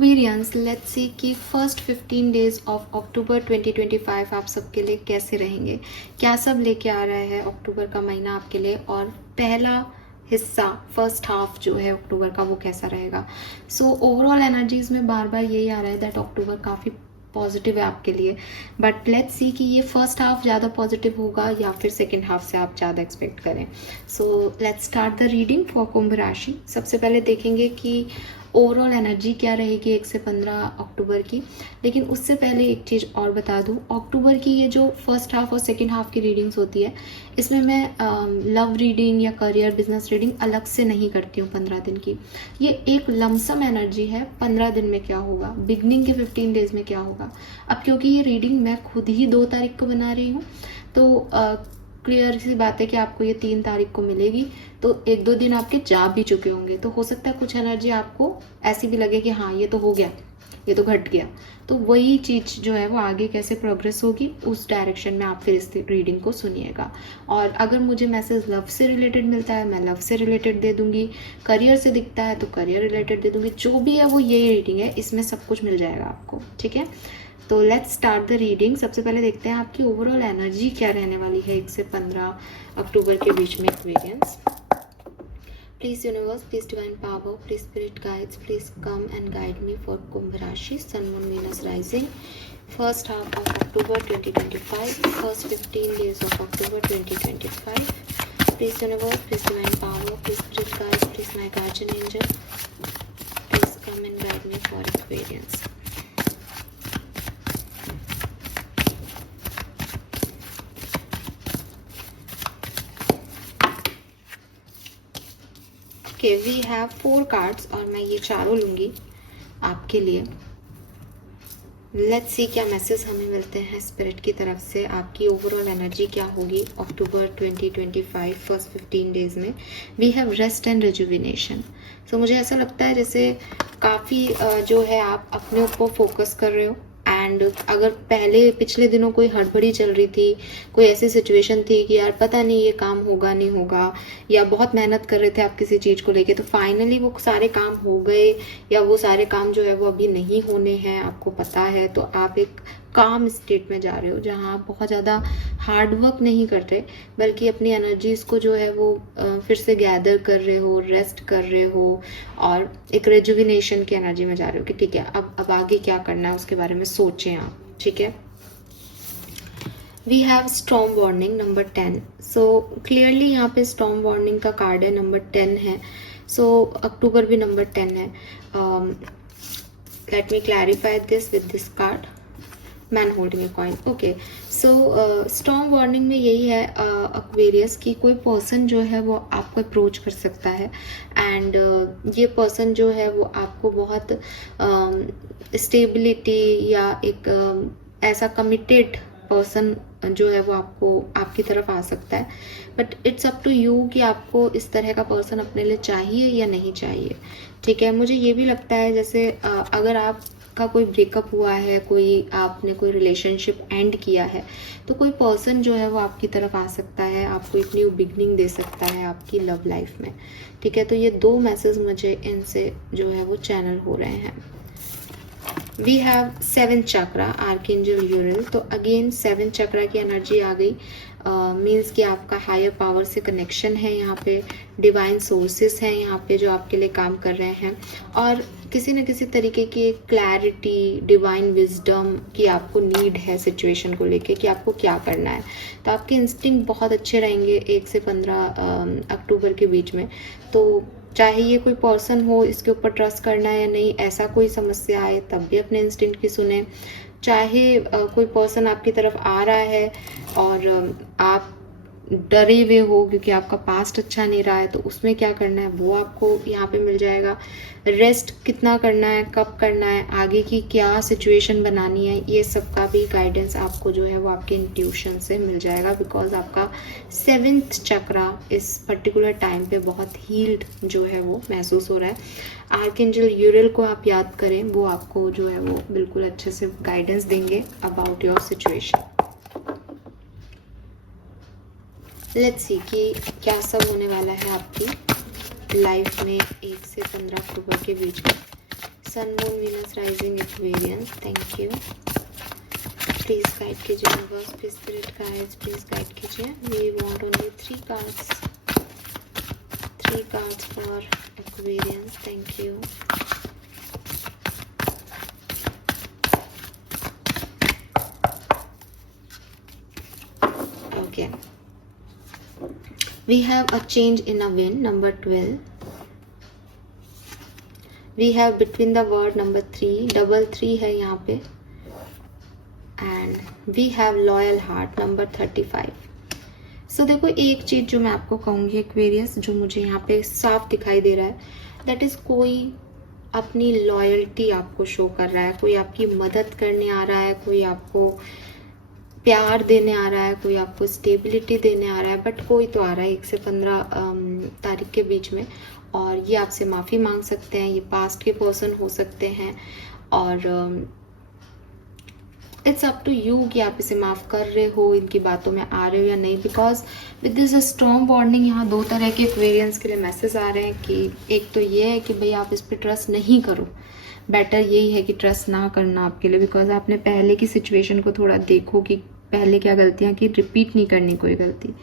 Aquarians, let's see कि first 15 days of October 2025 आप सबके लिए कैसे रहेंगे, क्या सब लेके आ रहा है अक्टूबर का महीना आपके लिए, और पहला हिस्सा फर्स्ट हाफ जो है अक्टूबर का वो कैसा रहेगा। सो ओवरऑल एनर्जीज में बार बार यही आ रहा है दैट अक्टूबर काफ़ी पॉजिटिव है आपके लिए, बट लेट्स सी कि ये फर्स्ट हाफ ज़्यादा पॉजिटिव होगा या फिर सेकेंड हाफ से आप ज़्यादा एक्सपेक्ट करें। So let's start the reading for कुंभ राशि। सबसे पहले देखेंगे कि ओवरऑल एनर्जी क्या रहेगी 1 से 15 अक्टूबर की। लेकिन उससे पहले एक चीज़ और बता दूं, अक्टूबर की ये जो फर्स्ट हाफ और सेकेंड हाफ की रीडिंग्स होती है, इसमें मैं लव रीडिंग या करियर बिजनेस रीडिंग अलग से नहीं करती हूँ 15 दिन की। ये एक लमसम एनर्जी है, 15 दिन में क्या होगा, बिगनिंग के 15 डेज में क्या होगा। अब क्योंकि ये रीडिंग मैं खुद ही 2 तारीख को बना रही हूँ, तो क्लियर सी बात है कि आपको ये 3 तारीख को मिलेगी, तो 1-2 दिन आपके जा भी चुके होंगे, तो हो सकता है कुछ एनर्जी आपको ऐसी भी लगे कि हाँ ये तो हो गया, ये तो घट गया। तो वही चीज़ जो है वो आगे कैसे प्रोग्रेस होगी उस डायरेक्शन में आप फिर इस रीडिंग को सुनिएगा। और अगर मुझे मैसेज लव से रिलेटेड मिलता है मैं लव से रिलेटेड दे दूंगी, करियर से दिखता है तो करियर रिलेटेड दे दूंगी, जो भी है वो यही रीडिंग है, इसमें सब कुछ मिल जाएगा आपको, ठीक है। तो लेट्स स्टार्ट द रीडिंग। सबसे पहले देखते हैं आपकी ओवरऑल एनर्जी क्या रहने वाली है 1 से 15 अक्टूबर के बीच में Aquarians. Please universe, please divine power, please spirit guides, please come and guide me for कुंभ राशि, sun moon Venus rising, first half of October 2025, first 15 days of October 2025। Please universe, please divine power, please spirit guides, please my guardian angel, please come and guide me for Aquarians. Okay, we have 4 cards और मैं ये चारों लूँगी आपके लिए। Let's see क्या message हमें मिलते हैं स्पिरिट की तरफ से, आपकी ओवरऑल एनर्जी क्या होगी अक्टूबर 2025 फर्स्ट 15 डेज में। We have rest and rejuvenation. So मुझे ऐसा लगता है जैसे काफ़ी जो है आप अपने ऊपर फोकस कर रहे हो, एंड अगर पहले पिछले दिनों कोई हड़बड़ी चल रही थी, कोई ऐसी सिचुएशन थी कि यार पता नहीं ये काम होगा नहीं होगा, या बहुत मेहनत कर रहे थे आप किसी चीज़ को लेके, तो फाइनली वो सारे काम हो गए, या वो सारे काम जो है वो अभी नहीं होने हैं आपको पता है, तो आप एक काम स्टेट में जा रहे हो जहाँ आप बहुत ज़्यादा हार्ड वर्क नहीं कर रहे, बल्कि अपनी एनर्जीज को जो है वो फिर से गैदर कर रहे हो, रेस्ट कर रहे हो, और एक रेजुविनेशन की एनर्जी में जा रहे हो कि ठीक है अब आगे क्या करना है उसके बारे में सोचें आप, ठीक है। We have storm warning number 10। So clearly यहाँ पे स्टॉर्म वार्निंग का कार्ड है, नंबर 10 है। सो अक्टूबर भी नंबर 10 है। Let me clarify this with this card, man holding a coin. Okay, so storm warning में यही है एक्वेरियस की कोई पर्सन जो है वो आपको अप्रोच कर सकता है, एंड ये पर्सन जो है वो आपको बहुत स्टेबिलिटी या एक ऐसा कमिटेड पर्सन जो है वो आपकी तरफ आ सकता है, but it's up to you कि आपको इस तरह का पर्सन अपने लिए चाहिए या नहीं चाहिए, ठीक है। मुझे ये भी लगता है जैसे अगर आपका कोई ब्रेकअप हुआ है, आपने कोई रिलेशनशिप एंड किया है, तो कोई पर्सन जो है वो आपकी तरफ आ सकता है, आपको एक न्यू बिगनिंग दे सकता है आपकी लव लाइफ में, ठीक है। तो ये 2 मैसेज मुझे इनसे जो है वो चैनल हो रहे हैं। We have 7th chakra, archangel Uriel. तो अगेन 7th चक्रा की एनर्जी आ गई, मीन्स कि आपका हायर पावर से कनेक्शन है, यहाँ पे डिवाइन सोर्सेस हैं यहाँ पे जो आपके लिए काम कर रहे हैं, और किसी न किसी तरीके की क्लैरिटी, डिवाइन विजडम की आपको नीड है सिचुएशन को लेके कि आपको क्या करना है। तो आपके इंस्टिंक्ट बहुत अच्छे रहेंगे 1 से 15 अक्टूबर के बीच में। तो चाहे ये कोई पर्सन हो, इसके ऊपर ट्रस्ट करना है या नहीं, ऐसा कोई समस्या आए तब भी अपने इंस्टिंक्ट की सुने। चाहे कोई पर्सन आपकी तरफ आ रहा है और आप डरे हुए हो क्योंकि आपका पास्ट अच्छा नहीं रहा है, तो उसमें क्या करना है वो आपको यहाँ पे मिल जाएगा। रेस्ट कितना करना है, कब करना है, आगे की क्या सिचुएशन बनानी है, ये सब का भी गाइडेंस आपको जो है वो आपके इंट्यूशन से मिल जाएगा, बिकॉज आपका 7th चक्रा इस पर्टिकुलर टाइम पे बहुत हील्ड जो है वो महसूस हो रहा है। आर्कएंजल यूरिल को आप याद करें, वो आपको जो है वो बिल्कुल अच्छे से गाइडेंस देंगे about your situation. Let's see कि क्या सब होने वाला है आपकी लाइफ में 1 से 15 अक्टूबर के बीच में। Sun moon Venus rising Aquarians, thank you. Please guide कीजिए universe, please spirit guides, please guide कीजिए। We want only 3 cards for Aquarians, thank you. Okay, we have a change in a wind, number 12. We have between the word number 3, double 3 है यहाँ पे, and we have loyal heart, number 35. So देखो, एक चीज जो मैं आपको कहूँगी एक्वेरियस, जो मुझे यहाँ पे साफ दिखाई दे रहा है, that is कोई अपनी लॉयल्टी आपको शो कर रहा है, कोई आपकी मदद करने आ रहा है, कोई आपको प्यार देने आ रहा है, कोई आपको स्टेबिलिटी देने आ रहा है, बट कोई तो आ रहा है 1 से 15 तारीख के बीच में, और ये आपसे माफ़ी मांग सकते हैं, ये पास्ट के पर्सन हो सकते हैं, और इट्स अप टू यू कि आप इसे माफ़ कर रहे हो, इनकी बातों में आ रहे हो या नहीं, because with this strong warning यहाँ 2 तरह के एक्वेरियंस के लिए मैसेज आ रहे हैं कि एक तो ये है कि भाई आप इस पर ट्रस्ट नहीं करो, बेटर यही है कि ट्रस्ट ना करना आपके लिए, बिकॉज आपने पहले की सिचुएशन को थोड़ा देखो कि पहले क्या गलतियाँ की, रिपीट नहीं करनी कोई गलती।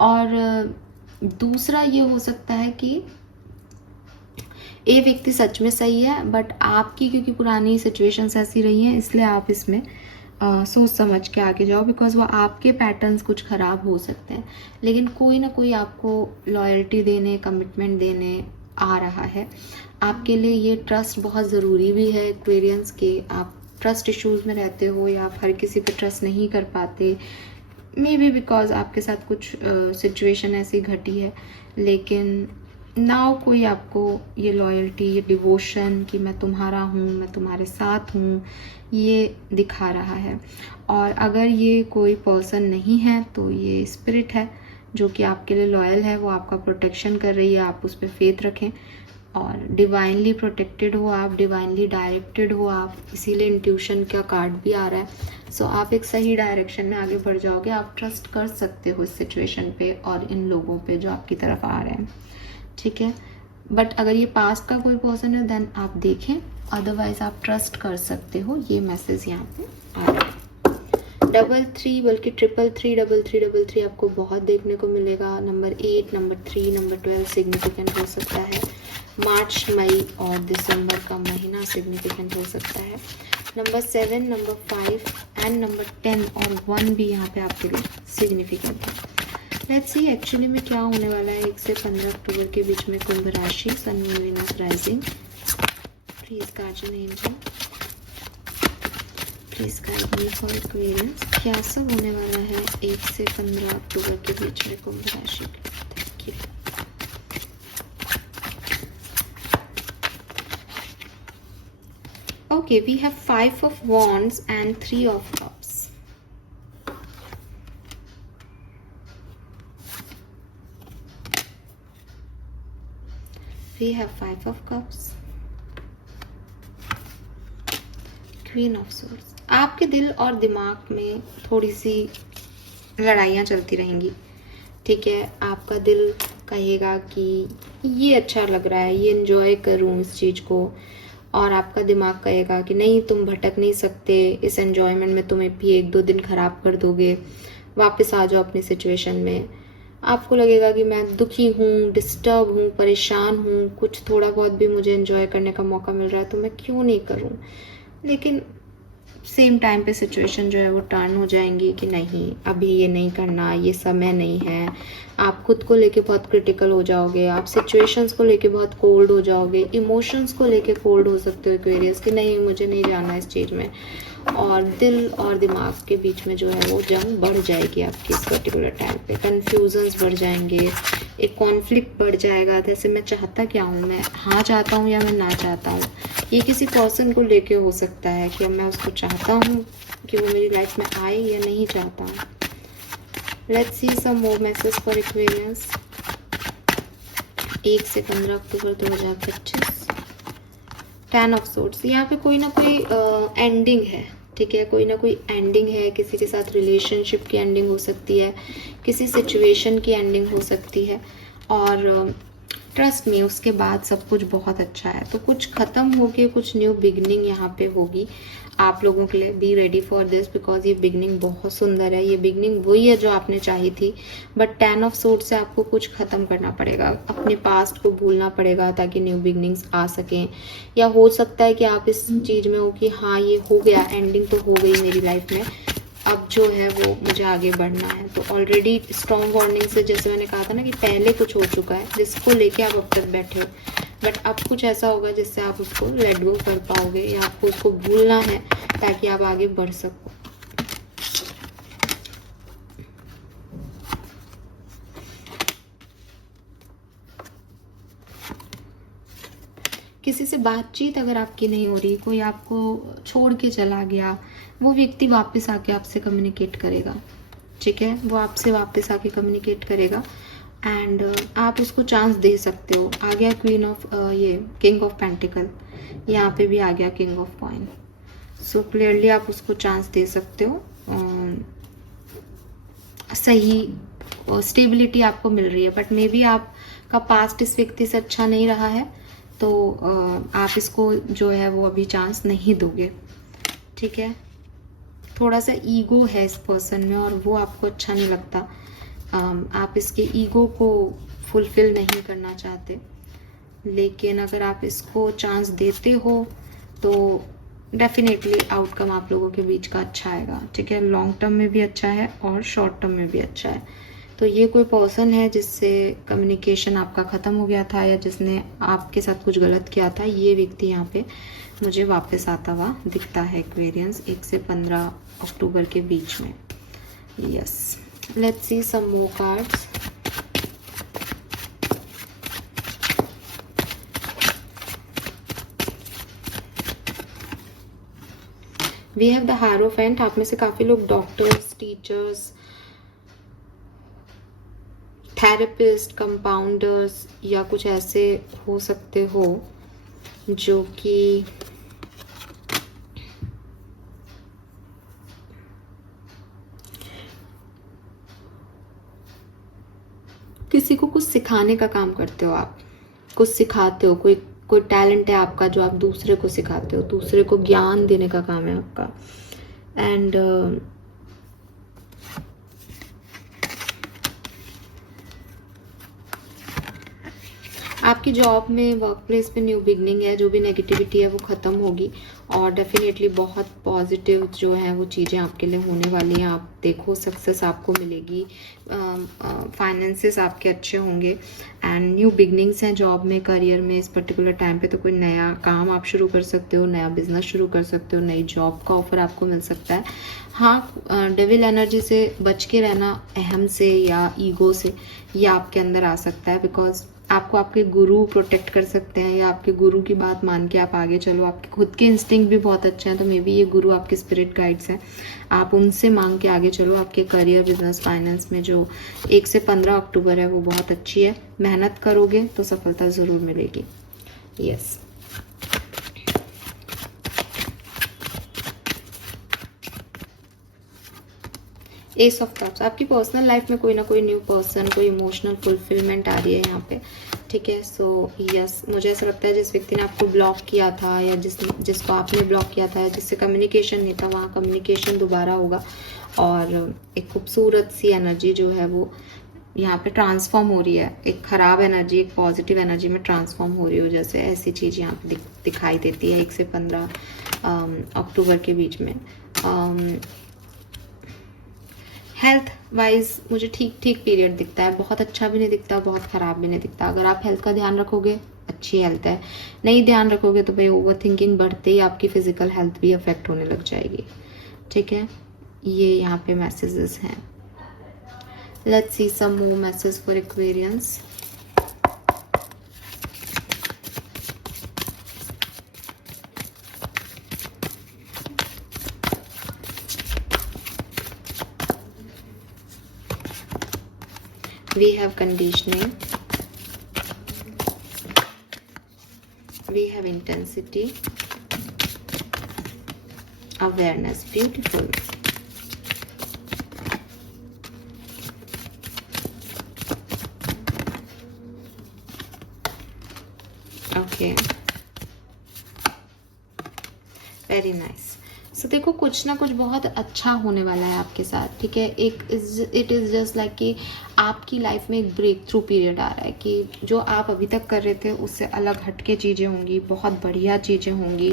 और दूसरा ये हो सकता है कि ये व्यक्ति सच में सही है, बट आपकी क्योंकि पुरानी सिचुएशंस ऐसी रही हैं, इसलिए आप इसमें सोच समझ के आगे जाओ, बिकॉज वो आपके पैटर्न्स कुछ ख़राब हो सकते हैं, लेकिन कोई ना कोई आपको लॉयल्टी देने, कमिटमेंट देने आ रहा है। आपके लिए ये ट्रस्ट बहुत ज़रूरी भी है एक्वेरियंस के, आप ट्रस्ट इश्यूज़ में रहते हो या आप हर किसी पे ट्रस्ट नहीं कर पाते, मे बी बिकॉज आपके साथ कुछ सिचुएशन ऐसी घटी है, लेकिन नाउ कोई आपको ये लॉयल्टी, ये डिवोशन कि मैं तुम्हारा हूँ, मैं तुम्हारे साथ हूँ, ये दिखा रहा है। और अगर ये कोई पर्सन नहीं है तो ये स्पिरिट है जो कि आपके लिए लॉयल है, वो आपका प्रोटेक्शन कर रही है, आप उस पर फेथ रखें, और डिवाइनली प्रोटेक्टेड हो आप, डिवाइनली डायरेक्टेड हो आप, इसीलिए इंट्यूशन का कार्ड भी आ रहा है। सो आप एक सही डायरेक्शन में आगे बढ़ जाओगे, आप ट्रस्ट कर सकते हो इस सिचुएशन पे और इन लोगों पे जो आपकी तरफ आ रहे हैं, ठीक है। बट अगर ये पास्ट का कोई पर्सन है देन आप देखें, अदरवाइज आप ट्रस्ट कर सकते हो, ये मैसेज यहाँ पे आ रहा है। 33 बल्कि 333 आपको बहुत देखने को मिलेगा। नंबर 8, नंबर 3, नंबर 12 सिग्निफिकेंट हो सकता है। मार्च, मई और दिसंबर का महीना सिग्निफिकेंट हो सकता है। नंबर 7, नंबर 5 एंड नंबर 10 और 1 भी यहाँ पे आपके लिए सिग्निफिकेंट है। लेट्स सी एक्चुअली में क्या होने वाला है 1 से 15 अक्टूबर के बीच में कुंभ राशि, sun moon Venus rising. Please guardian angel, please guide me for Aquarians, क्या सब होने वाला है 1 से 15 अक्टूबर के बीच में कुंभ राशि के लिए। Thank you. Okay, we have 5 of wands and 3 of cups. We have 5 of cups. Queen of swords. आपके दिल और दिमाग में थोड़ी सी लड़ाइयाँ चलती रहेंगी, ठीक है। आपका दिल कहेगा कि ये अच्छा लग रहा है, ये एंजॉय करूँ इस चीज़ को, और आपका दिमाग कहेगा कि नहीं, तुम भटक नहीं सकते, इस एन्जॉयमेंट में तुम भी 1-2 दिन खराब कर दोगे, वापस आ जाओ अपनी सिचुएशन में। आपको लगेगा कि मैं दुखी हूँ, डिस्टर्ब हूँ, परेशान हूँ, कुछ थोड़ा बहुत भी मुझे एंजॉय करने का मौका मिल रहा है तो मैं क्यों नहीं करूँ, लेकिन सेम टाइम पे सिचुएशन जो है वो टर्न हो जाएंगी कि नहीं, अभी ये नहीं करना, ये समय नहीं है। आप खुद को लेके बहुत क्रिटिकल हो जाओगे, आप सिचुएशंस को लेके बहुत कोल्ड हो जाओगे, इमोशंस को लेके कोल्ड हो सकते हो एक्वेरियस कि नहीं, मुझे नहीं जाना इस चीज़ में। और दिल और दिमाग के बीच में जो है वो जंग बढ़ जाएगी आपकी इस पर्टिकुलर टाइम पे, कन्फ्यूजन्स बढ़ जाएंगे, एक कॉन्फ्लिक्ट बढ़ जाएगा। जैसे मैं चाहता क्या हूँ, मैं हाँ चाहता हूँ या मैं ना चाहता हूँ। ये किसी पर्सन को लेके हो सकता है कि मैं उसको चाहता हूँ कि वो मेरी लाइफ में आए या नहीं चाहता हूँ। Let's see some more message for Aquarians 1 से 15 अक्टूबर 2025। 10 ऑफ सोर्ड्स, यहाँ पे कोई ना कोई एंडिंग है, ठीक है, कोई ना कोई एंडिंग है। किसी के साथ रिलेशनशिप की एंडिंग हो सकती है, किसी सिचुएशन की एंडिंग हो सकती है, और ट्रस्ट मी, उसके बाद सब कुछ बहुत अच्छा है। तो कुछ ख़त्म होके कुछ न्यू बिगनिंग यहाँ पे होगी आप लोगों के लिए। Be ready for this, because ये बिगनिंग बहुत सुंदर है। ये बिगनिंग वही है जो आपने चाही थी, बट 10 ऑफ सोर्ड से आपको कुछ ख़त्म करना पड़ेगा, अपने पास्ट को भूलना पड़ेगा ताकि न्यू बिगनिंग्स आ सकें। या हो सकता है कि आप इस चीज़ में हो कि हाँ ये हो गया, एंडिंग तो हो गई मेरी लाइफ में, अब जो है वो मुझे आगे बढ़ना है। तो ऑलरेडी स्ट्रॉन्ग वार्निंग से, जैसे मैंने कहा था ना कि पहले कुछ हो चुका है जिसको लेके आप अब तक बैठे हो, बट अब कुछ ऐसा होगा जिससे आप उसको लेट गो कर पाओगे, या आपको उसको भूलना है ताकि आप आगे बढ़ सको। किसी से बातचीत अगर आपकी नहीं हो रही, कोई आपको छोड़ के चला गया, वो व्यक्ति वापस आके आपसे कम्युनिकेट करेगा, ठीक है, वो आपसे वापस आके कम्युनिकेट करेगा एंड आप उसको चांस दे सकते हो। आ गया क्वीन ऑफ ये किंग ऑफ पेंटिकल, यहाँ पे भी आ गया king of coin. So clearly आप उसको चांस दे सकते हो। सही स्टेबिलिटी आपको मिल रही है, बट मे बी आपका पास्ट इस व्यक्ति से अच्छा नहीं रहा है, तो आप इसको जो है वो अभी चांस नहीं दोगे, ठीक है। थोड़ा सा ईगो है इस पर्सन में और वो आपको अच्छा नहीं लगता। आप इसके ईगो को फुलफिल नहीं करना चाहते, लेकिन अगर आप इसको चांस देते हो तो डेफिनेटली आउटकम आप लोगों के बीच का अच्छा आएगा, ठीक है। लॉन्ग टर्म में भी अच्छा है और शॉर्ट टर्म में भी अच्छा है। तो ये कोई पर्सन है जिससे कम्युनिकेशन आपका ख़त्म हो गया था या जिसने आपके साथ कुछ गलत किया था, ये व्यक्ति यहाँ पे मुझे वापस आता हुआ दिखता है एक्वेरियंस 1 से 15 अक्टूबर के बीच में। Yes, let's see some more cards. We have the hierophant. आप में से काफ़ी लोग डॉक्टर्स, टीचर्स, थेरेपिस्ट, कंपाउंडर्स या कुछ ऐसे हो सकते हो जो कि किसी को कुछ सिखाने का काम करते हो। आप कुछ सिखाते हो, कोई टैलेंट है आपका जो आप दूसरे को सिखाते हो, दूसरे को ज्ञान देने का काम है आपका। एंड आपकी जॉब में, वर्क प्लेस पे न्यू बिगनिंग है। जो भी नेगेटिविटी है वो ख़त्म होगी और डेफिनेटली बहुत पॉजिटिव जो है वो चीज़ें आपके लिए होने वाली हैं। आप देखो सक्सेस आपको मिलेगी, फाइनेंसेस आपके अच्छे होंगे एंड न्यू बिगनिंग्स हैं जॉब में, करियर में। इस पर्टिकुलर टाइम पे तो कोई नया काम आप शुरू कर सकते हो, नया बिजनेस शुरू कर सकते हो, नई जॉब का ऑफर आपको मिल सकता है। हाँ, डेविल एनर्जी से बच के रहना, अहम से या ईगो से, ये आपके अंदर आ सकता है, बिकॉज आपको आपके गुरु प्रोटेक्ट कर सकते हैं या आपके गुरु की बात मान के आप आगे चलो। आपके खुद के इंस्टिंक्ट भी बहुत अच्छे हैं, तो मे बी ये गुरु आपके स्पिरिट गाइड्स हैं, आप उनसे मांग के आगे चलो। आपके करियर, बिजनेस, फाइनेंस में जो 1 से 15 अक्टूबर है वो बहुत अच्छी है। मेहनत करोगे तो सफलता ज़रूर मिलेगी। Yes, S of cups. आपकी पर्सनल लाइफ में कोई ना कोई न्यू पर्सन, कोई इमोशनल फुलफिलमेंट आ रही है यहाँ पे, ठीक है। सो यस, मुझे ऐसा लगता है जिस व्यक्ति ने आपको ब्लॉक किया था या जिसको आपने ब्लॉक किया था, जिससे कम्युनिकेशन नहीं था, वहाँ कम्युनिकेशन दोबारा होगा और एक खूबसूरत सी एनर्जी जो है वो यहाँ पे ट्रांसफॉर्म हो रही है। एक ख़राब एनर्जी एक पॉजिटिव एनर्जी में ट्रांसफॉर्म हो रही हो, जैसे ऐसी चीज़ यहाँ पे दिखाई देती है 1 से 15 अक्टूबर के बीच में। हेल्थ वाइज मुझे ठीक ठीक पीरियड दिखता है, बहुत अच्छा भी नहीं दिखता, बहुत ख़राब भी नहीं दिखता। अगर आप हेल्थ का ध्यान रखोगे अच्छी हेल्थ है, नहीं ध्यान रखोगे तो भाई ओवर थिंकिंग बढ़ते ही आपकी फिजिकल हेल्थ भी अफेक्ट होने लग जाएगी, ठीक है। ये यहाँ पे मैसेजेस हैं। Let's see some more message for Aquarians. We have conditioning, we have intensity, awareness. Beautiful. Very nice. So देखो कुछ ना कुछ बहुत अच्छा होने वाला है आपके साथ, ठीक है। इट इज़ जस्ट लाइक कि आपकी लाइफ में एक ब्रेक थ्रू पीरियड आ रहा है कि जो आप अभी तक कर रहे थे उससे अलग हटके चीज़ें होंगी, बहुत बढ़िया चीज़ें होंगी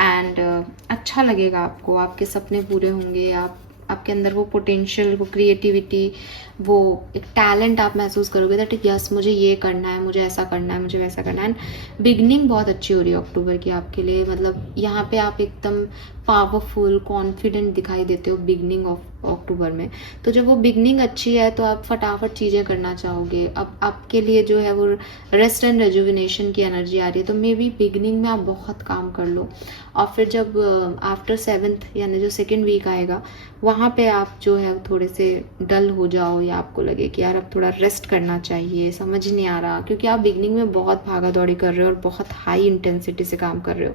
एंड अच्छा लगेगा आपको, आपके सपने पूरे होंगे, आपके अंदर वो पोटेंशियल, वो क्रिएटिविटी, वो एक टैलेंट आप महसूस करोगे दैट यस मुझे ये करना है, मुझे ऐसा करना है, मुझे वैसा करना है। एंड बिगनिंग बहुत अच्छी हो रही है अक्टूबर की आपके लिए, मतलब यहाँ पे आप एकदम पावरफुल कॉन्फिडेंट दिखाई देते हो बिगनिंग ऑफ अक्टूबर में। तो जब वो बिगनिंग अच्छी है तो आप फटाफट चीज़ें करना चाहोगे। अब आपके लिए जो है वो रेस्ट एंड रेजुविनेशन की एनर्जी आ रही है, तो मे बी बिगनिंग में आप बहुत काम कर लो और फिर जब आफ्टर 7th यानी जो 2nd वीक आएगा वहाँ पे आप जो है थोड़े से डल हो जाओ या आपको लगे कि यार अब थोड़ा रेस्ट करना चाहिए, समझ नहीं आ रहा, क्योंकि आप बिगनिंग में बहुत भागा दौड़ी कर रहे हो और बहुत हाई इंटेंसिटी से काम कर रहे हो।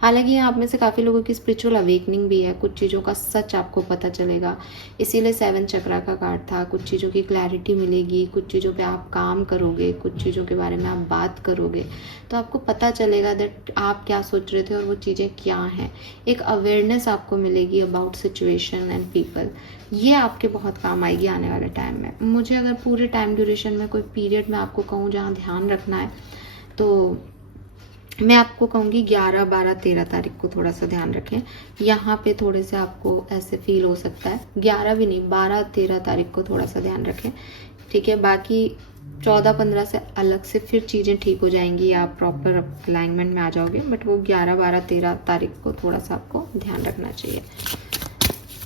हालांकि आप में से काफ़ी लोगों की स्पिरिचुअल अवेकनिंग भी है, कुछ चीज़ों का सच आपको पता चलेगा, इसीलिए 7 चक्रा का कार्ड था। कुछ चीज़ों की क्लैरिटी मिलेगी, कुछ चीज़ों पे आप काम करोगे, कुछ चीज़ों के बारे में आप बात करोगे तो आपको पता चलेगा दैट आप क्या सोच रहे थे और वो चीज़ें क्या हैं। एक अवेयरनेस आपको मिलेगी अबाउट सिचुएशन एंड पीपल, ये आपके बहुत काम आएगी आने वाले टाइम में। मुझे अगर पूरे टाइम ड्यूरेशन में कोई पीरियड में आपको कहूँ जहाँ ध्यान रखना है तो मैं आपको कहूँगी 11, 12, 13 तारीख को थोड़ा सा ध्यान रखें। यहाँ पे थोड़े से आपको ऐसे फील हो सकता है, 11 भी नहीं 12, 13 तारीख को थोड़ा सा ध्यान रखें, ठीक है। बाकी 14, 15 से अलग से फिर चीज़ें ठीक हो जाएंगी, आप प्रॉपर अलाइनमेंट में आ जाओगे, बट वो 11, 12, 13 तारीख को थोड़ा सा आपको ध्यान रखना चाहिए।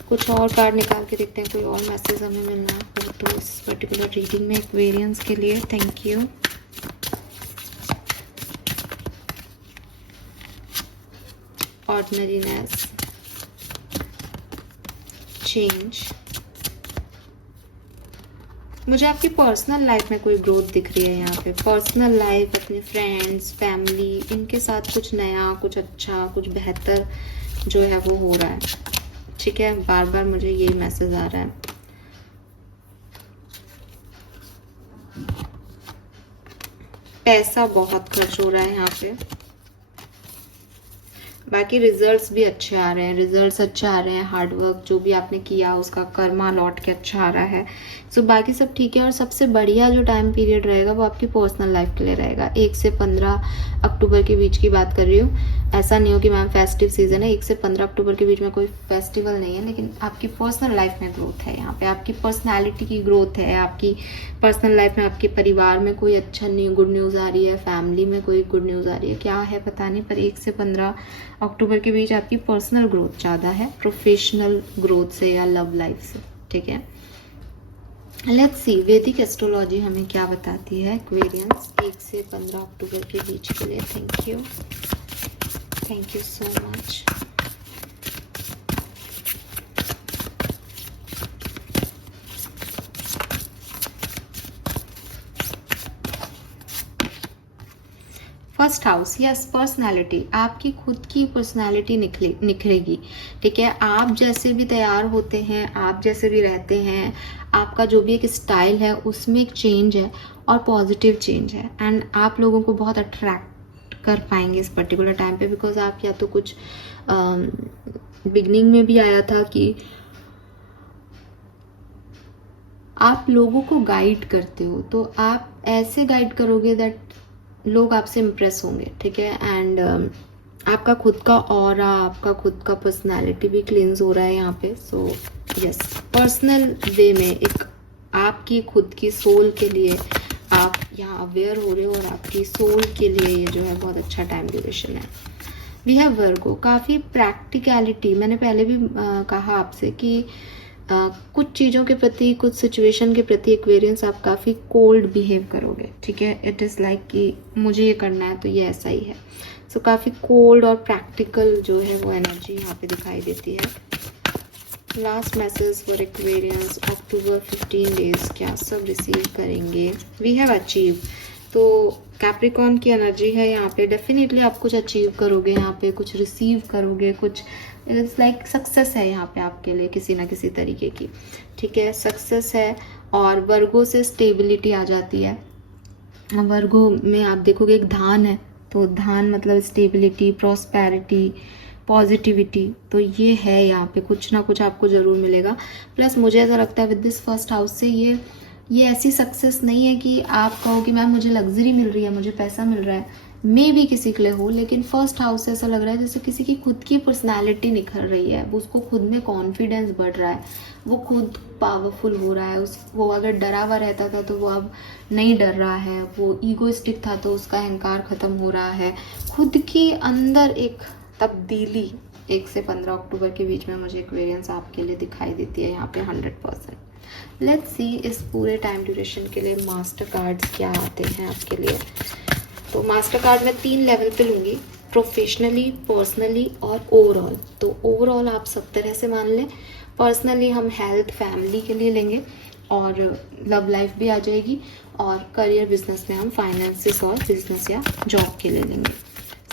कुछ और कार्ड निकाल के देखते हैं, कोई और मैसेज हमें मिलना है तो इस पर्टिकुलर रीडिंग में एक्वेरियंस के लिए। Thank you. Ordinariness, change. मुझे आपकी पर्सनल लाइफ में कोई ग्रोथ दिख रही है यहाँ पे, पर्सनल लाइफ, अपने फ्रेंड्स, फैमिली, इनके साथ कुछ नया, कुछ अच्छा, कुछ बेहतर जो है वो हो रहा है, ठीक है। बार बार मुझे यही मैसेज आ रहा है। पैसा बहुत खर्च हो रहा है यहाँ पे, बाकी रिजल्ट्स भी अच्छे आ रहे हैं, रिजल्ट्स अच्छे आ रहे हैं, हार्डवर्क जो भी आपने किया उसका कर्मा लौट के अच्छा आ रहा है। सो बाकी सब ठीक है। और सबसे बढ़िया जो टाइम पीरियड रहेगा वो आपकी पर्सनल लाइफ के लिए रहेगा। 1 से 15 अक्टूबर के बीच की बात कर रही हूँ, ऐसा नहीं हो कि मैम फेस्टिव सीजन है, 1 से 15 अक्टूबर के बीच में कोई फेस्टिवल नहीं है, लेकिन आपकी पर्सनल लाइफ में ग्रोथ है, यहाँ पे आपकी पर्सनैलिटी की ग्रोथ है, आपकी पर्सनल लाइफ में आपके परिवार में कोई अच्छा गुड न्यूज़ आ रही है, फैमिली में कोई गुड न्यूज़ आ रही है, क्या है पता नहीं, पर 1 से 15 अक्टूबर के बीच आपकी पर्सनल ग्रोथ ज़्यादा है प्रोफेशनल ग्रोथ से या लव लाइफ से, ठीक है। लेट्स सी वैदिक एस्ट्रोलॉजी हमें क्या बताती है एक्वेरियंस 1 से 15 अक्टूबर के बीच के लिए। Thank you so much. First house, yes personality, आपकी खुद की पर्सनैलिटी निखरेगी, ठीक है। आप जैसे भी तैयार होते हैं, आप जैसे भी रहते हैं, आपका जो भी एक स्टाइल है उसमें एक चेंज है और पॉजिटिव चेंज है, एंड आप लोगों को बहुत अट्रैक्ट कर पाएंगे इस पर्टिकुलर टाइम पे, बिकॉज आप या तो कुछ बिगनिंग में भी आया था कि आप लोगों को गाइड करते हो, तो आप ऐसे गाइड करोगे दैट लोग आपसे इम्प्रेस होंगे, ठीक है। एंड आपका खुद का ऑरा, आपका खुद का पर्सनालिटी भी क्लींस हो रहा है यहाँ पे। सो यस पर्सनल वे में एक आपकी खुद की सोल के लिए आप यहाँ अवेयर हो रहे हो और आपकी सोल के लिए ये जो है बहुत अच्छा टाइम ड्यूरेशन है। वी हैव वर्गो, काफ़ी प्रैक्टिकलिटी, मैंने पहले भी कहा आपसे कि कुछ चीज़ों के प्रति, कुछ सिचुएशन के प्रति एक्वेरियंस आप काफ़ी कोल्ड बिहेव करोगे, ठीक है। इट इज़ लाइक कि मुझे ये करना है तो ये ऐसा ही है। सो काफ़ी कोल्ड और प्रैक्टिकल जो है वो एनर्जी यहाँ पे दिखाई देती है। Last message for Aquarians October 15 days, क्या सब रिसीव करेंगे। वी हैव अचीव, तो कैप्रिकॉर्न की एनर्जी है यहाँ पे, डेफिनेटली आप कुछ अचीव करोगे, यहाँ पे कुछ रिसीव करोगे, कुछ इट्स लाइक सक्सेस है यहाँ पे आपके लिए किसी ना किसी तरीके की, ठीक है। सक्सेस है और वर्गो से स्टेबिलिटी आ जाती है। वर्गो में आप देखोगे एक धान है, तो धान मतलब स्टेबिलिटी, प्रॉस्पेरिटी, पॉजिटिविटी, तो ये है यहाँ पे कुछ ना कुछ आपको ज़रूर मिलेगा। प्लस मुझे ऐसा लगता है विद दिस फर्स्ट हाउस से ये ऐसी सक्सेस नहीं है कि आप कहो कि मैम मुझे लग्जरी मिल रही है, मुझे पैसा मिल रहा है, मे भी किसी के लिए हो, लेकिन फर्स्ट हाउस से ऐसा लग रहा है जैसे किसी की खुद की पर्सनालिटी निखर रही है, उसको खुद में कॉन्फिडेंस बढ़ रहा है, वो खुद पावरफुल हो रहा है। वो अगर डरा हुआ रहता था तो वो अब नहीं डर रहा है, वो ईगोइस्टिक था तो उसका अहंकार ख़त्म हो रहा है, खुद की अंदर एक तब्दीली 1 से 15 अक्टूबर के बीच में मुझे एक्वेरियंस आपके लिए दिखाई देती है यहाँ पे 100%। लेट्स सी इस पूरे टाइम ड्यूरेशन के लिए मास्टर कार्ड्स क्या आते हैं आपके लिए। तो मास्टर कार्ड मैं 3 लेवल पे लूँगी, प्रोफेशनली, पर्सनली और ओवरऑल। तो ओवरऑल आप सब तरह से मान लें, पर्सनली हम हेल्थ फैमिली के लिए लेंगे और लव लाइफ भी आ जाएगी, और करियर बिजनेस में हम फाइनेंसिस और बिजनेस या जॉब के लिए लेंगे।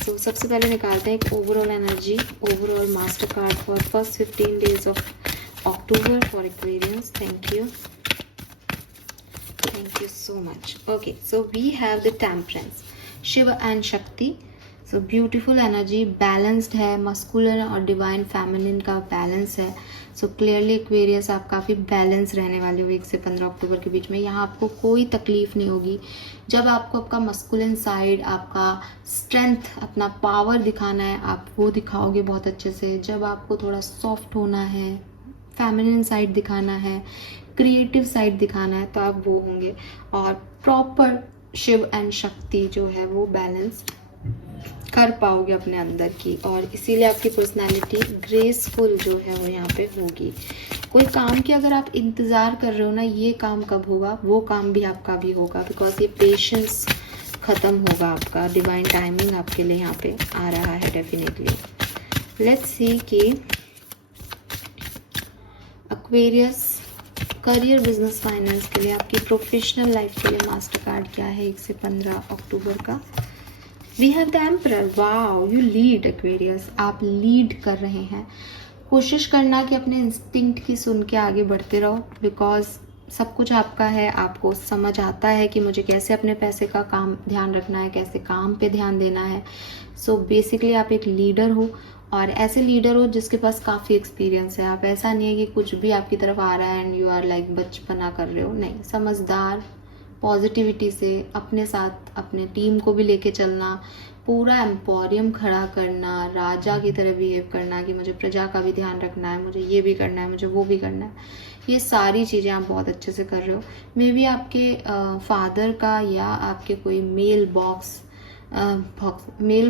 सो सबसे पहले निकालते हैं एक overall energy, overall master card for first 15 days of October for Aquarius. Thank you so much. Okay, so we have the Temperance, Shiva and Shakti. So beautiful energy, balanced है, masculine और divine feminine का balance है। So clearly Aquarius आप काफ़ी balance रहने वाले हो 1 से 15 अक्टूबर के बीच में। यहाँ आपको कोई तकलीफ नहीं होगी। जब आपको आपका masculine side, आपका strength, अपना power दिखाना है, आप वो दिखाओगे बहुत अच्छे से। जब आपको थोड़ा soft होना है, फेमिनिन साइड दिखाना है, क्रिएटिव साइड दिखाना है, तो आप वो होंगे। और प्रॉपर शिव एंड शक्ति जो है वो बैलेंस कर पाओगे अपने अंदर की, और इसीलिए आपकी पर्सनालिटी ग्रेसफुल जो है वो यहाँ पे होगी। कोई काम की अगर आप इंतज़ार कर रहे हो ना, ये काम कब होगा, वो काम भी आपका भी होगा, बिकॉज ये पेशेंस ख़त्म होगा आपका। डिवाइन टाइमिंग आपके लिए यहाँ पे आ रहा है डेफिनेटली। लेट्स सी कि एक्वेरियस करियर, बिजनेस, फाइनेंस के लिए, आपकी प्रोफेशनल लाइफ के लिए मास्टर कार्ड क्या है 1 से 15 अक्टूबर का। We have the emperor. Wow, you lead Aquarius, आप लीड कर रहे हैं। कोशिश करना कि अपने इंस्टिंक्ट की सुन के आगे बढ़ते रहो, बिकॉज सब कुछ आपका है, आपको समझ आता है कि मुझे कैसे अपने पैसे का काम ध्यान रखना है, कैसे काम पे ध्यान देना है। सो बेसिकली आप एक लीडर हो, और ऐसे लीडर हो जिसके पास काफ़ी एक्सपीरियंस है। आप ऐसा नहीं है कि कुछ भी आपकी तरफ आ रहा है एंड यू आर लाइक बचपना कर रहे हो, नहीं, समझदार, पॉजिटिविटी से अपने साथ अपने टीम को भी लेके चलना, पूरा एम्पोरियम खड़ा करना, राजा की तरह बिहेव करना कि मुझे प्रजा का भी ध्यान रखना है, मुझे ये भी करना है, मुझे वो भी करना है। ये सारी चीज़ें आप बहुत अच्छे से कर रहे हो। मे बी आपके फादर का या आपके कोई मेल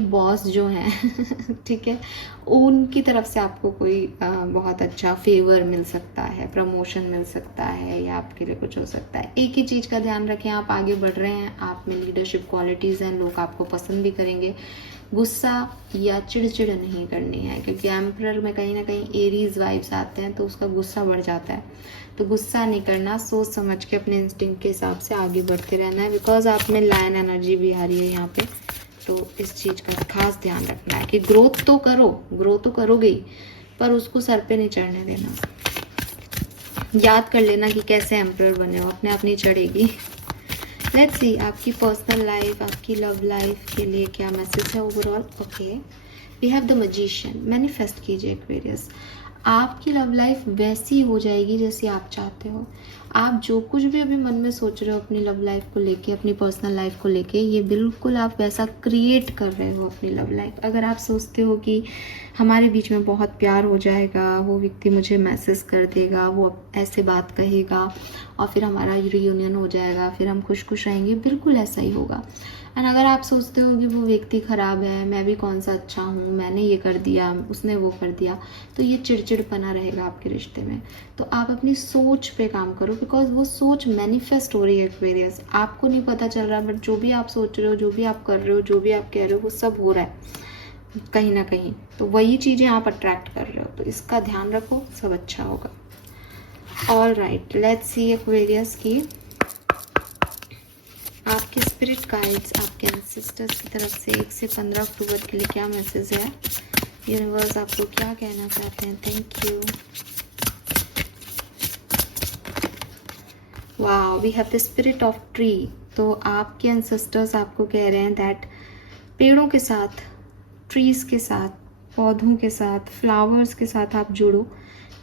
बॉस जो हैं ठीक है, उनकी तरफ से आपको कोई बहुत अच्छा फेवर मिल सकता है, प्रमोशन मिल सकता है, या आपके लिए कुछ हो सकता है। एक ही चीज़ का ध्यान रखें, आप आगे बढ़ रहे हैं, आप में लीडरशिप क्वालिटीज़ हैं, लोग आपको पसंद भी करेंगे। गुस्सा या चिड़चिड़ नहीं करनी है, क्योंकि एम्परर में कहीं ना कहीं एरीज वाइब्स आते हैं तो उसका गुस्सा बढ़ जाता है। तो गुस्सा नहीं करना, सोच समझ के अपने इंस्टिंक्ट के हिसाब से आगे बढ़ते रहना है, बिकॉज आप में लायन एनर्जी भी आ रही है यहाँ पे। तो इस चीज़ का खास ध्यान रखना है कि ग्रोथ तो करो, ग्रो तो करोगे ही, पर उसको सर पे नहीं चढ़ने देना। याद कर लेना कि कैसे एम्परर बने हो, अपने आप नहीं चढ़ेगी। लेट्स सी आपकी पर्सनल लाइफ, आपकी लव लाइफ के लिए क्या मैसेज है overall. Okay, we have the magician. Manifest कीजिए एक्वेरियस, आपकी लव लाइफ वैसी हो जाएगी जैसी आप चाहते हो। आप जो कुछ भी अभी मन में सोच रहे हो अपनी लव लाइफ को लेके, अपनी पर्सनल लाइफ को लेके, ये बिल्कुल आप वैसा क्रिएट कर रहे हो अपनी लव लाइफ। अगर आप सोचते हो कि हमारे बीच में बहुत प्यार हो जाएगा, वो व्यक्ति मुझे मैसेज कर देगा, वो ऐसे बात कहेगा और फिर हमारा रियूनियन हो जाएगा, फिर हम खुश खुश रहेंगे, बिल्कुल ऐसा ही होगा। एंड अगर आप सोचते हो कि वो व्यक्ति ख़राब है, मैं भी कौन सा अच्छा हूँ, मैंने ये कर दिया, उसने वो कर दिया, तो ये चिड़चिड़पना रहेगा आपके रिश्ते में। तो आप अपनी सोच पे काम करो, बिकॉज वो सोच मैनिफेस्ट हो रही है एक्वेरियस। आपको नहीं पता चल रहा, बट जो भी आप सोच रहे हो, जो भी आप कर रहे हो, जो भी आप कह रहे हो, वो सब हो रहा है कहीं ना कहीं। तो वही चीज़ें आप अट्रैक्ट कर रहे हो, तो इसका ध्यान रखो, सब अच्छा होगा। All right, let's see Aquarius की आपके स्पिरिट गाइड्स, आपके एंसेस्टर्स की तरफ से 1 से 15 अक्टूबर के लिए क्या मैसेज है, यूनिवर्स आपको क्या कहना चाहते हैं। Thank you. Wow, we have the spirit of tree. तो आपके एंसेस्टर्स आपको कह रहे हैं दैट पेड़ों के साथ, ट्रीज के साथ पौधों के साथ, फ्लावर्स के साथ आप जुड़ो,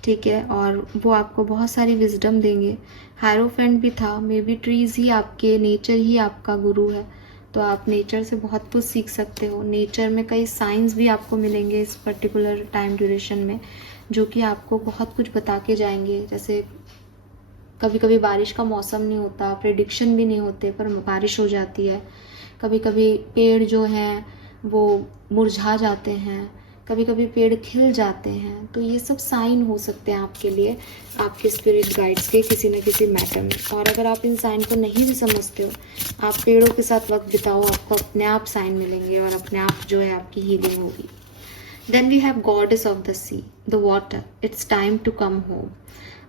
ठीक है, और वो आपको बहुत सारी विजडम देंगे। हायरोफेंट भी था, मे बी ट्रीज़ ही आपके, नेचर ही आपका गुरु है, तो आप नेचर से बहुत कुछ सीख सकते हो। नेचर में कई साइंस भी आपको मिलेंगे इस पर्टिकुलर टाइम ड्यूरेशन में, जो कि आपको बहुत कुछ बता के जाएंगे। जैसे कभी कभी बारिश का मौसम नहीं होता, प्रेडिक्शन भी नहीं होते, पर बारिश हो जाती है। कभी कभी पेड़ जो हैं वो मुरझा जाते हैं, कभी कभी पेड़ खिल जाते हैं। तो ये सब साइन हो सकते हैं आपके लिए, आपके स्पिरिट गाइड्स के किसी न किसी मैटर में। और अगर आप इन साइन को नहीं भी समझते हो, आप पेड़ों के साथ वक्त बिताओ, आपको अपने आप साइन मिलेंगे और अपने आप जो है आपकी हीलिंग होगी। Then we have goddess of the sea, the water, it's time to come home,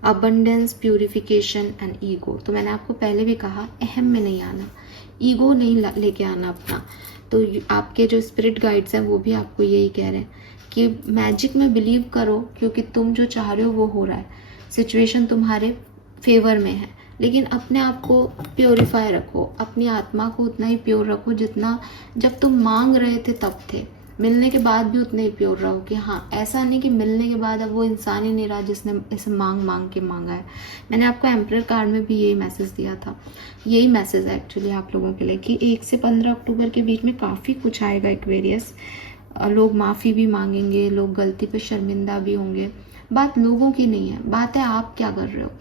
abundance, purification and ego. तो मैंने आपको पहले भी कहा, अहम में नहीं आना, ईगो नहीं लेके आना अपना। तो आपके जो स्पिरिट गाइड्स हैं वो भी आपको यही कह रहे हैं कि मैजिक में बिलीव करो, क्योंकि तुम जो चाह रहे हो वो हो रहा है, सिचुएशन तुम्हारे फेवर में है। लेकिन अपने आप को प्योरीफाई रखो, अपनी आत्मा को उतना ही प्योर रखो जितना जब तुम मांग रहे थे तब थे। मिलने के बाद भी उतने ही प्योर रहो कि हाँ, ऐसा नहीं कि मिलने के बाद अब वो इंसान ही नहीं रहा जिसने इसे मांग के मांगा है। मैंने आपको एम्परर कार्ड में भी यही मैसेज दिया था, यही मैसेज है एक्चुअली आप लोगों के लिए कि 1 से 15 अक्टूबर के बीच में काफ़ी कुछ आएगा एक्वेरियस। लोग माफ़ी भी मांगेंगे, लोग गलती पे शर्मिंदा भी होंगे। बात लोगों की नहीं है, बात है आप क्या कर रहे हो।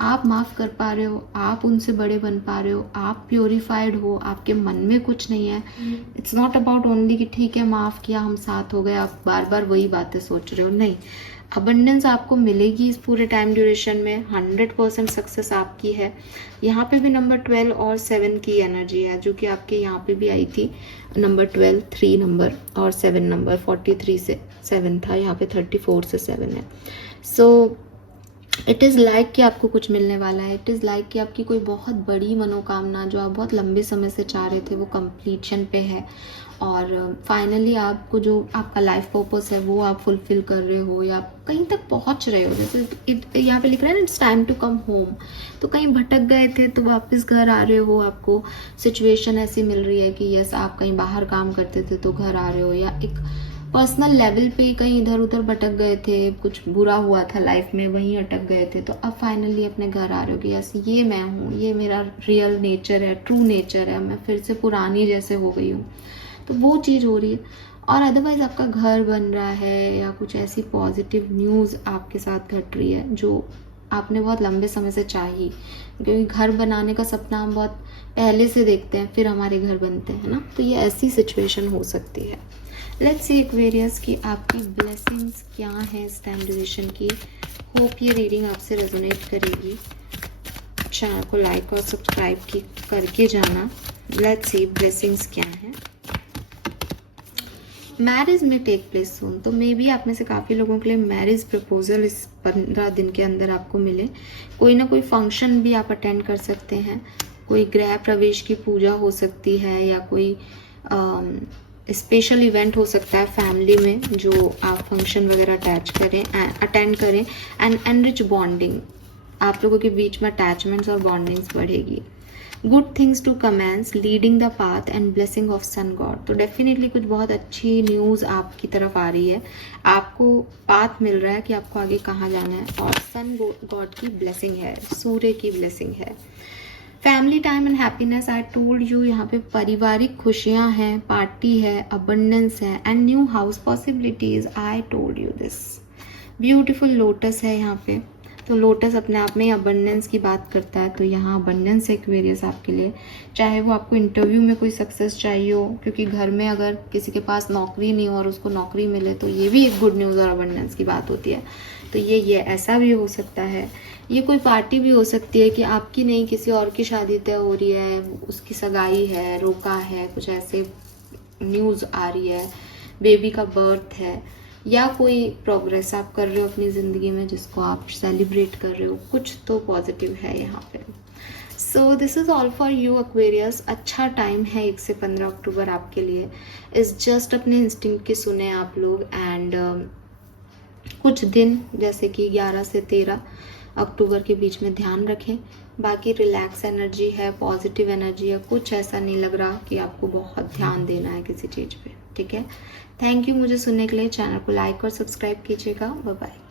आप माफ़ कर पा रहे हो, आप उनसे बड़े बन पा रहे हो, आप प्योरीफाइड हो, आपके मन में कुछ नहीं है। इट्स नॉट अबाउट ओनली कि ठीक है माफ़ किया, हम साथ हो गए, आप बार बार वही बातें सोच रहे हो। नहीं, अबंडेंस आपको मिलेगी इस पूरे टाइम ड्यूरेशन में, 100% सक्सेस आपकी है। यहाँ पे भी नंबर 12 और 7 की एनर्जी है, जो कि आपके यहाँ पे भी आई थी। नंबर 12, 3 नंबर और 7 नंबर, 43 से 7 था, यहाँ पे 34 से 7 है। सो इट इज़ लाइक कि आपको कुछ मिलने वाला है। इट इज़ लाइक कि आपकी कोई बहुत बड़ी मनोकामना जो आप बहुत लंबे समय से चाह रहे थे वो कंप्लीशन पे है, और फाइनली आपको जो आपका लाइफ पर्पस है वो आप फुलफिल कर रहे हो, या कहीं तक पहुंच रहे हो। जैसे यहाँ पे लिख रहा है ना, it's time to come home. तो कहीं भटक गए थे तो वापस घर आ रहे हो, आपको सिचुएशन ऐसी मिल रही है कि यस, आप कहीं बाहर काम करते थे तो घर आ रहे हो, या एक पर्सनल लेवल पे कहीं इधर उधर भटक गए थे, कुछ बुरा हुआ था लाइफ में, वहीं अटक गए थे, तो अब फाइनली अपने घर आ रहे हो कि यस, ये मैं हूँ, ये मेरा रियल नेचर है, ट्रू नेचर है, मैं फिर से पुरानी जैसे हो गई हूँ। तो वो चीज़ हो रही है। और अदरवाइज आपका घर बन रहा है, या कुछ ऐसी पॉजिटिव न्यूज़ आपके साथ घट रही है जो आपने बहुत लंबे समय से चाही, क्योंकि घर बनाने का सपना हम बहुत पहले से देखते हैं, फिर हमारे घर बनते हैं ना। तो ये ऐसी सिचुएशन हो सकती है। लेट्स सी एक्वेरियस की आपकी ब्लेसिंग्स क्या है इस टाइम ड्यूरेशन की। होप ये रीडिंग आपसे रेजोनेट करेगी। चैनल को लाइक और सब्सक्राइब की करके जाना। लेट्स सी ब्लेसिंग्स क्या है। मैरिज में टेक प्लेस सून, तो मे बी आप में से काफ़ी लोगों के लिए मैरिज प्रपोजल इस 15 दिन के अंदर आपको मिले। कोई ना कोई फंक्शन भी आप अटेंड कर सकते हैं, कोई गृह प्रवेश की पूजा हो सकती है, या कोई स्पेशल इवेंट हो सकता है फैमिली में जो आप फंक्शन वगैरह अटेंड करें एंड एनरिच बॉन्डिंग, आप लोगों के बीच में अटैचमेंट्स और बॉन्डिंग्स बढ़ेगी। Good things to commence, leading the path and blessing of sun god. तो डेफिनेटली कुछ बहुत अच्छी न्यूज़ आपकी तरफ आ रही है, आपको पाथ मिल रहा है कि आपको आगे कहाँ जाना है, और सन गॉड की ब्लेसिंग है, सूर्य की ब्लेसिंग है। Family time and happiness, I told you, यहाँ पे पारिवारिक खुशियाँ हैं, पार्टी है, अबंडेंस है and new house possibilities, I told you this. Beautiful lotus है यहाँ पे, तो लोटस अपने आप में ही अबंडेंस की बात करता है, तो यहाँ अबंडेंस है एक्वेरियस आपके लिए। चाहे वो आपको इंटरव्यू में कोई सक्सेस चाहिए हो, क्योंकि घर में अगर किसी के पास नौकरी नहीं हो और उसको नौकरी मिले तो ये भी एक गुड न्यूज़ और अबंडेंस की बात होती है। तो ये ऐसा भी हो सकता है। ये कोई पार्टी भी हो सकती है कि आपकी नहीं, किसी और की शादी तय हो रही है, उसकी सगाई है, रोका है, कुछ ऐसे न्यूज़ आ रही है, बेबी का बर्थ है, या कोई प्रोग्रेस आप कर रहे हो अपनी ज़िंदगी में जिसको आप सेलिब्रेट कर रहे हो, कुछ तो पॉजिटिव है यहाँ पे। So this is all for you Aquarius. अच्छा टाइम है 1 से 15 अक्टूबर आपके लिए। इस जस्ट अपने इंस्टिंक्ट की सुने आप लोग, एंड कुछ दिन जैसे कि 11 से 13 अक्टूबर के बीच में ध्यान रखें। बाकी रिलैक्स एनर्जी है, पॉजिटिव एनर्जी है, कुछ ऐसा नहीं लग रहा कि आपको बहुत ध्यान देना है किसी चीज़ पे। ठीक है। थैंक यू मुझे सुनने के लिए। चैनल को लाइक और सब्सक्राइब कीजिएगा। Bye bye.